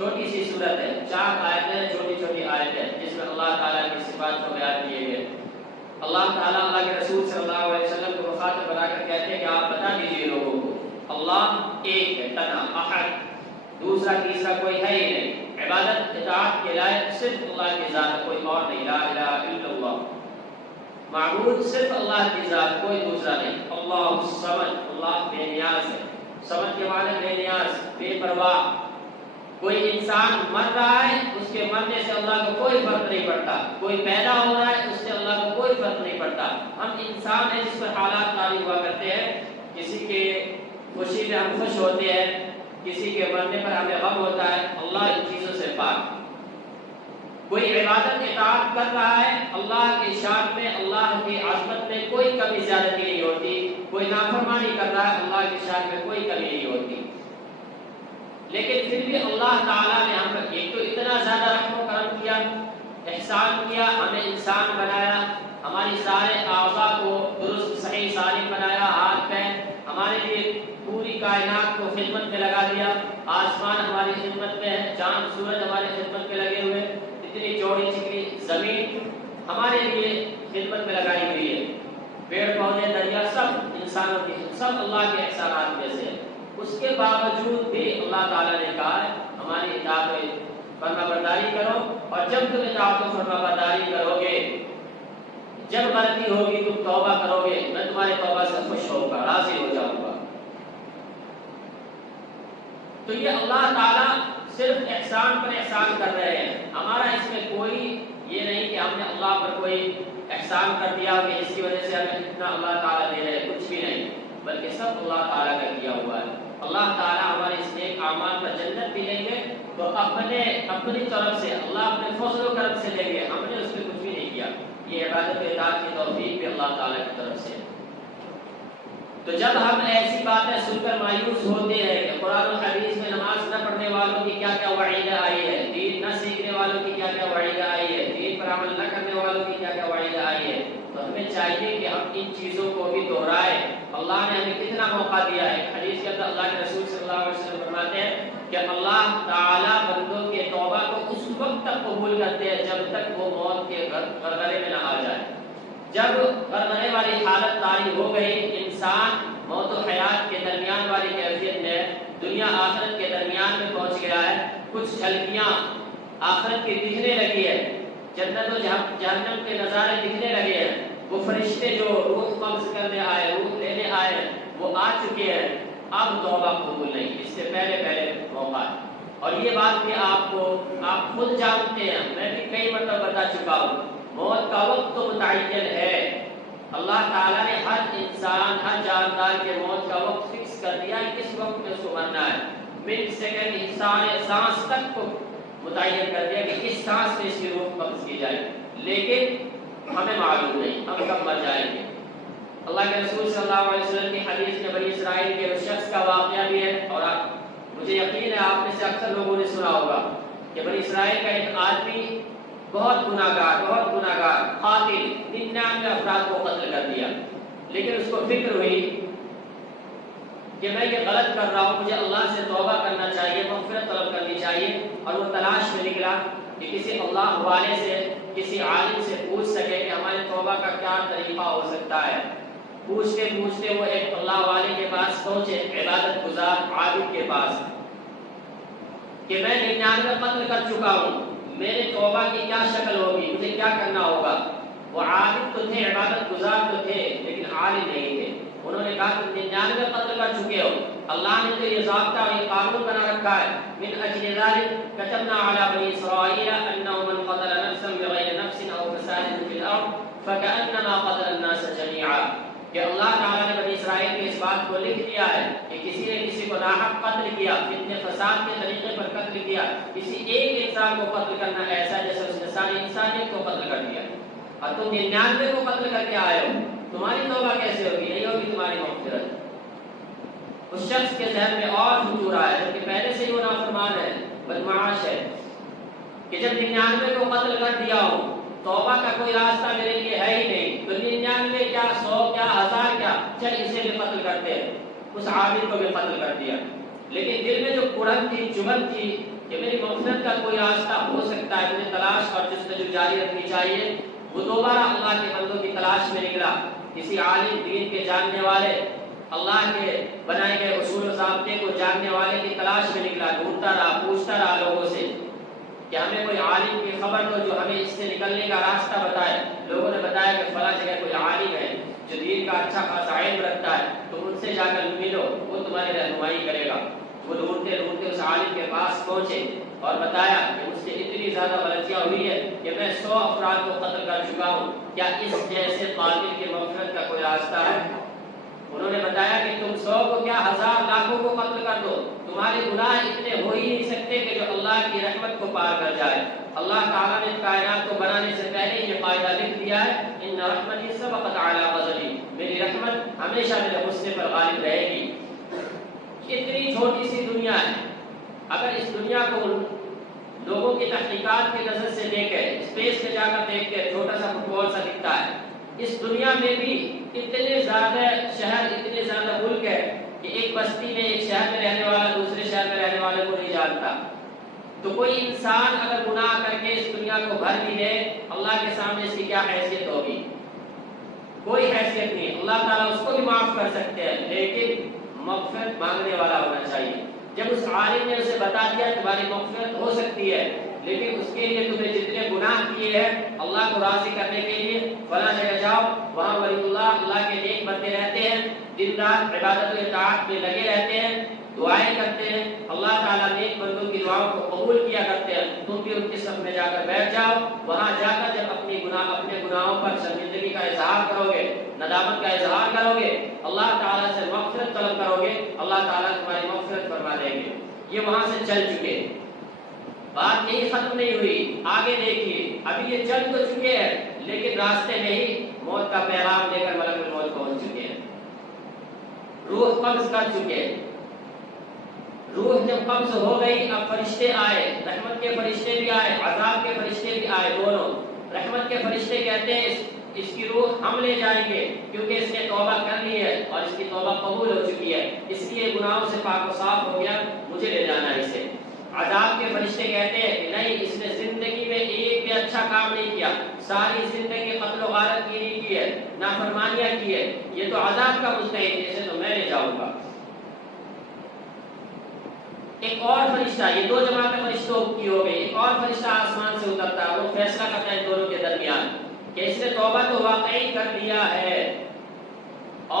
چھوٹی سی صورت ہے، 4 آیتیں، چھوٹی چھوٹی آیتیں جس میں اللہ تعالیٰ کی صفات کو بیان کیے گئے۔ اللہ تعالیٰ اللہ کے رسول صلی اللہ علیہ وسلم کو مخاطب بنا کر کہتے ہیں کہ آپ بتا دیجیے لوگوں کو اللہ ایک ہے، تنہا، احد، دوسرا تیسرا کوئی ہے ہی نہیں، عبادت اطاعت کے لائق صرف اللہ کی ذات، کوئی اور نہیں، لا الہ الا اللہ، معبود صرف اللہ کی ذات، کوئی دوسرا نہیں۔ اللہ الصمد، اللہ بے نیاز ہے، صمد کے معنی بے نیاز، بے پرواہ۔ کوئی انسان مر رہا ہے، اس کے مرنے سے اللہ کو کوئی فرق نہیں پڑتا، کوئی پیدا ہو رہا ہے، اس سے اللہ کو کوئی فرق نہیں پڑتا۔ ہم انسان ہیں جس پر حالات طاری ہوا کرتے ہیں، کسی کے خوشی میں ہم خوش ہوتے ہیں، کسی کے مرنے پر ہمیں غم ہوتا ہے، اللہ ان چیزوں سے پاک۔ کوئی عبادت اطاعت کر رہا ہے، اللہ کی شان میں، اللہ کی عظمت میں کوئی کمی زیادتی نہیں ہوتی، کوئی نافرمانی کر رہا ہے، اللہ کی شان میں کوئی کمی نہیں ہوتی۔ لیکن پھر بھی اللہ تعالیٰ نے ہم پر ایک تو اتنا زیادہ رحم و کرم کیا، احسان کیا، ہمیں انسان بنایا، ہماری سارے اعضاء کو درست صحیح سالم بنایا، ہاتھ پیر، ہمارے لیے پوری کائنات کو خدمت میں لگا دیا، آسمان ہماری خدمت میں ہے، چاند سورج ہماری خدمت میں لگے ہوئے، اتنی چوڑی چکری زمین ہمارے لیے خدمت میں لگائی ہوئی ہے، پیڑ پودے دریا سب انسانوں کی، سب اللہ کے احسانات میں سے ہے۔ اس کے باوجود بھی اللہ تعالیٰ نے کہا ہے ہماری اطاعت و فرما برداری کرو، اور جب تم اطاعت و فرما برداری کرو گے، جب غلطی ہوگی تم توبہ کرو گے، میں تمہارے توبہ سے خوش ہوں گا، راضی ہو جاؤں گا۔ تو یہ اللہ تعالیٰ صرف احسان پر احسان کر رہے ہیں، ہمارا اس میں کوئی یہ نہیں کہ ہم نے اللہ پر کوئی احسان کر دیا کہ اس کی وجہ سے ہمیں اتنا اللہ تعالیٰ دے رہے ہیں، کچھ بھی نہیں، بلکہ سب اللہ تعالیٰ کا کیا ہوا ہے۔ اللہ تعالیٰ ہمارے اس نیک اعمال پر جنت بھی لیں گے تو اپنی طرف سے، اللہ اپنے فضل و کرم سے لیں گے، ہم نے اس میں کچھ بھی نہیں کیا، یہ عبادت و اطاعت کی توفیق بھی اللہ تعالیٰ کی طرف سے۔ تو جب ہم ایسی باتیں سن کر مایوس ہوتے ہیں کہ قرآن و حدیث میں نماز نہ پڑھنے والوں کی کیا کیا وعیدہ آئی ہے، دین نہ سیکھنے والوں کی کیا کیا وعیدہ آئی ہے، دین پر عمل نہ کرنے والوں کی کیا کیا وعیدہ آئی ہے، تو ہمیں چاہیے کہ ہم ان چیزوں کو بھی دہرائیں۔ اللہ نے ہمیں کتنا موقع دیا ہے، حدیث کے اندر اللہ کے رسول صلی اللہ علیہ وسلم فرماتے ہیں کہ اللہ تعالیٰ بندوں کے توبہ کو اس وقت تک قبول کرتے ہیں جب تک وہ موت کے غرغرے میں نہ آ جائے۔ جب غرغرے والی حالت طاری ہو گئی، انسان موت و حیات کے درمیان والی کیفیت میں، دنیا آخرت کے درمیان میں پہنچ گیا ہے، کچھ جھلکیاں آخرت کی دکھنے لگی ہے، جنت و جہنم کے نظارے دکھنے لگے ہیں، وہ فرشتے جو روح قبض کرنے آئے، روح لینے آئے ہیں، وہ آ چکے ہیں، اب توبہ قبول نہیں، اس سے پہلے موقع ہے۔ اور یہ بات کہ آپ خود جانتے ہیں، میں بھی کئی مرتبہ بتا چکا ہوں، موت کا وقت تو متعین ہے، اللہ تعالیٰ نے ہر انسان، ہر جاندار کے موت کا وقت فکس کر دیا ہے، کس وقت میں اس کو مرنا ہے، منٹ سیکنڈ انسان سانس تک کو متعین کر دیا کہ اس سانس میں اس کی روح قبض کی جائے، لیکن ہمیں معلوم نہیں ہم کب مر جائیں گے۔ اللہ کے رسول صلی اللہ علیہ وسلم کی حدیث میں بنی اسرائیل کے اس شخص کا واقعہ بھی ہے، اور مجھے یقین ہے آپ میں سے اکثر لوگوں نے سنا ہوگا کہ بنی اسرائیل کا ایک آدمی بہت گناہگار قاتل، 99 افراد کو قتل کر دیا، لیکن اس کو فکر ہوئی کہ میں یہ غلط کر رہا ہوں، مجھے اللہ سے توبہ کرنا چاہیے، مغفرت طلب کرنی چاہیے، اور وہ تلاش میں نکلا کہ کسی اللہ والے سے، کسی عالم سے پوچھ سکے کہ ہمارے توبہ کا کیا طریقہ ہو سکتا ہے۔ پوچھتے وہ ایک اللہ والے کے پاس پہنچے، عبادت گزار عابد کے پاس، کہ میں 99 قتل کر چکا ہوں، میرے توبہ کی کیا شکل ہوگی، مجھے کیا کرنا ہوگا۔ وہ عابد تو تھے، عبادت گزار تو تھے، لیکن عالم نہیں تھے۔ انہوں نے کہا تم 99 قتل کر چکے ہو، اللہ نے تو یہ ضابطہ اور یہ قانون بنا رکھا ہے، من اجل ذلك كتبنا على بني اسرائيل انه من قتل نفسا بغير نفس او فساد في الارض فكانما قتل الناس جميعا، کہ اللہ تعالیٰ نے بنی اسرائیل کے اس بات کو لکھ دیا ہے کہ کسی نے کسی کو ناحق قتل کیا، فتنے فساد کے طریقے پر قتل کیا، کسی ایک انسان کو قتل کرنا ایسا جیسے اس نے ساری انسانیت کو قتل کر دیا، اور تم 99 کو قتل کر کے آئے ہو، تمہاری توبہ کیسے ہوگی، نہیں ہوگی تمہاری مغفرت۔ اس شخص کے ذہن میں اور فجور آیا کہ پہلے سے ہی وہ نافرمان ہے، بدمعاش ہے، کہ جب 99 کو قتل کر دیا ہو، توبہ کا کوئی راستہ میرے لیے ہے ہی نہیں، تو 99 کیا 100 کیا 1000 کیا، چل اسے بھی قتل کرتے ہیں۔ اس عابد کو بھی قتل کر دیا، لیکن دل میں جو کڑن تھی، چبھن تھی، کہ میری مغفرت کا کوئی راستہ ہو سکتا ہے، مجھے تلاش اور جستجو جاری رکھنی چاہیے، وہ دوبارہ اللہ کے بندوں کی تلاش میں نکلا، کسی عالم دین کے جاننے والے، اللہ کے بنائے گئے اصول و ضابطے کو جاننے والے کی تلاش میں نکلا، ڈھونڈتا رہا، پوچھتا رہا لوگوں سے کہ ہمیں کوئی عالم کی خبر دو جو ہمیں اس سے نکلنے کا راستہ بتائے۔ لوگوں نے بتایا کہ فلاں جگہ کوئی عالم ہے جو دین کا اچھا خاصا علم رکھتا ہے، تم ان سے جا کر ملو، وہ تمہاری رہنمائی کرے گا۔ وہ ڈھونڈتے ڈھونڈتے اس عالم کے پاس پہنچے اور بتایا کہ مجھ سے اتنی زیادہ غلطیاں ہوئی ہے کہ میں 100 افراد کو قتل کر چکا ہوں، کیا اس جیسے قاتل کی مغفرت کا کوئی راستہ ہے؟ انہوں نے بتایا کہ تم 100 کو کیا 1000 لاکھوں کو قتل کر دو، تمہارے گناہ اتنے ہو ہی نہیں سکتے کہ جو اللہ کی رحمت کو پار کر جائے۔ اللہ تعالیٰ نے کائنات کو بنانے سے پہلے یہ قاعدہ لکھ دیا ہے، ان رحمتی سبقت اعلی غضبی، میری رحمت ہمیشہ میرے غصے پر غالب رہے گی۔ اتنی چھوٹی سی دنیا ہے، اگر اس دنیا کو لوگوں کی تحقیقات کی نظر سے دیکھیں، اسپیس میں جا کر دیکھتے چھوٹا سا فٹ بال سا دکھتا ہے، اس دنیا میں بھی اتنے زیادہ شہر، اتنے زیادہ ملک ہے کہ ایک بستی میں، ایک شہر میں رہنے والا دوسرے شہر میں رہنے والے کو نہیں جانتا۔ تو کوئی انسان اگر گناہ کر کے اس دنیا کو بھر بھی دے، اللہ کے سامنے اس کی کیا حیثیت ہوگی؟ کوئی حیثیت نہیں۔ اللہ تعالیٰ اس کو بھی معاف کر سکتے ہیں، لیکن مغفرت مانگنے والا ہونا چاہیے۔ جب اس عالم نے اسے بتا دیا تمہاری مغفرت ہو سکتی ہے، لیکن اس کے لیے تمہیں جتنے گناہ کیے ہیں اللہ کو راضی کرنے کے لیے فلاں جگہ جاؤ، وہاں ولی اللہ کے نیک بندے رہتے ہیں، دن رات عبادت و اطاعت میں لگے رہتے ہیں، دعائیں کرتے ہیں، اللہ تعالیٰ نیک بندوں کی دعاؤں کو قبول کیا کرتے ہیں، تم بھی ان کے صف میں جا کر بیٹھ جاؤ۔ وہاں جا کر جب اپنے گناہوں پر شرمندگی کا اظہار کرو گے، ندامت کا اظہار کرو گے، اللہ تعالیٰ سے مغفرت طلب کرو گے، اللہ تعالیٰ تمہاری مغفرت فرما دیں گے۔ یہ وہاں سے چل چکے، بات یہی ختم نہیں ہوئی، آگے دیکھیے، ابھی یہ چل تو چکے ہیں لیکن راستے میں ہی موت کا پیغام لے کر ملک الموت پہنچ چکے ہیں، روح قبض کر چکے ہیں۔ روح جب قبض ہو گئی، اب فرشتے آئے، رحمت کے فرشتے بھی آئے، عذاب کے فرشتے بھی آئے، دونوں۔ رحمت کے فرشتے کہتے ہیں اس کی روح ہم لے جائیں گے کیونکہ اس نے توبہ کر لی ہے اور اس کی توبہ قبول ہو چکی ہے، اس لیے گناہوں سے پاک و صاف ہو گیا، مجھے لے جانا ہے اسے۔ عذاب کے فرشتے کہتے ہیں کہ نہیں، اس نے زندگی میں ایک بھی اچھا کام نہیں کیا، ساری زندگی قتل و غارت کی ہے، نافرمانیاں کی ہے، یہ تو عذاب کا مستحق ہے، اسے تو میں لے جاؤں گا۔ ایک اور فرشتہ، یہ دو جماعتیں فرشتوں کی ہو گئی، ایک اور فرشتہ آسمان سے اترتا ہے، وہ فیصلہ کرتا ہے دونوں کے درمیان کہ اس نے توبہ تو واقعی کر لیا ہے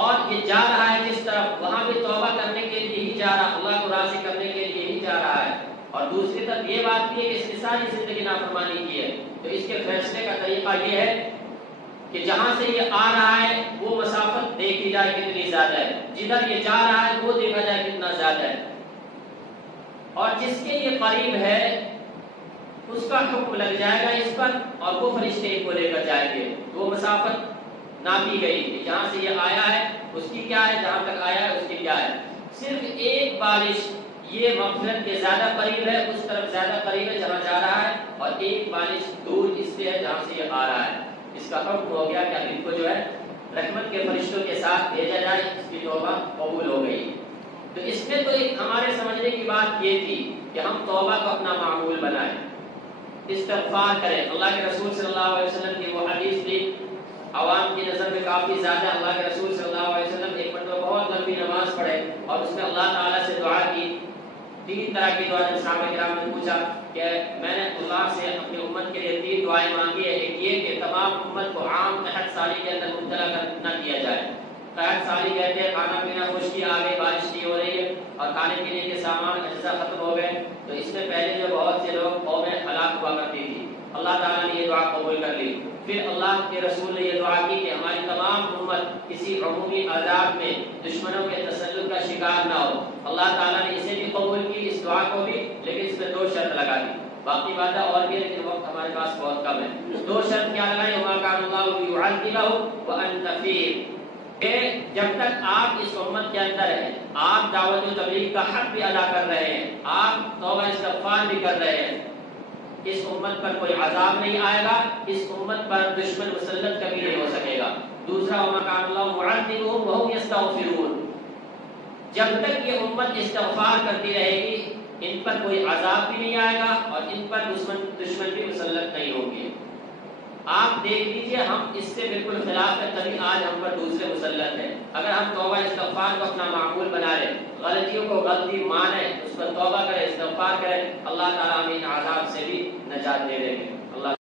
اور یہ جا رہا ہے جس طرف، وہاں بھی توبہ کرنے کے لیے ہی جا رہا، اللہ کو راضی کرنے کے لیے ہی جا رہا ہے، اور دوسری طرف یہ بات بھی ہے کہ اس نے ساری زندگی نافرمانی کی ہے۔ تو اس کے فیصلے کا طریقہ یہ ہے کہ جہاں سے یہ آ رہا ہے وہ مسافت دیکھی جائے کتنی زیادہ ہے، جدھر یہ جا رہا ہے وہ دیکھا جائے کتنا زیادہ ہے، اور جس کے یہ قریب ہے اس کا حکم لگ جائے گا اس پر، اور وہ فرشتے کو لے کر جائیں گے۔ وہ مسافت ناپی گئی کہ جہاں سے یہ آیا ہے اس کی کیا ہے، جہاں تک آیا ہے اس کی کیا ہے۔ صرف ایک بارش یہ مغفرت کے زیادہ قریب ہے، اس طرف زیادہ قریب ہے جہاں جا رہا ہے، اور ایک بارش دور اس سے ہے جہاں سے یہ آ رہا ہے۔ اس کا حکم ہو گیا کہ اب ان کو جو ہے رحمت کے فرشتوں کے ساتھ بھیجا جائے، اس کی توبہ قبول ہو گئی۔ تو اس میں تو ایک ہمارے سمجھنے کی بات یہ تھی کہ ہم توبہ کو اپنا معمول بنائیں، استغفار کریں۔ اللہ کے رسول صلی اللہ علیہ وسلم کی وہ حدیث تھی، عوام کی نظر میں کافی زیادہ، اللہ کے رسول صلی اللہ علیہ وسلم ایک مرتبہ بہت لمبی نماز پڑھے اور اس میں اللہ تعالیٰ سے دعا کی، 3 طرح کی دعا۔ جب صحابہ کرام نے پوچھا کہ میں نے اللہ سے اپنی امت کے لیے 3 دعائیں مانگی ہے، ایک یہ کہ تمام امت کو عام قحط سالی کے اندر مبتلا نہ کیا جائے۔ قحط سالی کہتے ہیں کھانا پینا خشکی آ گئی، بارش نہیں ہو رہی ہے اور کھانے پینے کے سامان اجزاء ختم ہو گئے، تو اس میں پہلے جو بہت سے لوگ قومیں ہلاک ہوا کرتی تھی، اللہ تعالیٰ نے یہ دعا قبول کر لی۔ پھر اللہ کے رسول نے یہ دعا کی کہ ہماری تمام امت کسی عمومی عذاب میں دشمنوں کے تسلط کا شکار نہ ہو، اللہ تعالیٰ نے اسے بھی قبول کی، اس دعا کو بھی، لیکن اس میں 2 شرط لگا دی۔ باقی باتیں اور بھی ہے لیکن وقت ہمارے پاس بہت کم ہے۔ 2 شرط کیا لگائی؟ وما کان اللہ لیعذبہم وانت فیہم، کہ جب تک آپ اس امت کے اندر ہیں، آپ دعوت و تبلیغ کا حق بھی ادا کر رہے ہیں، آپ توبہ استغفار بھی کر رہے ہیں، اس امت پر کوئی عذاب نہیں آئے گا، اس امت پر دشمن مسلط کبھی نہیں ہو سکے گا۔ دوسرا وما کان اللہ معذبہم وہم یستغفرون، جب تک یہ امت استغفار کرتی رہے گی، ان پر پر کوئی عذاب بھی نہیں آئے گا اور ان پر دشمن بھی مسلط نہیں ہوں گے۔ آپ دیکھ لیجئے ہم اس سے بالکل خلاف ہے، تبھی آج ہم پر دوسرے مسلط ہیں۔ اگر ہم توبہ استغفار کو اپنا معمول بنا لیں، غلطیوں کو غلطی مانیں، اس پر توبہ کریں، استغفار کریں، اللہ تعالیٰ ہمیں ان عذاب سے بھی نجات دے دیں گے۔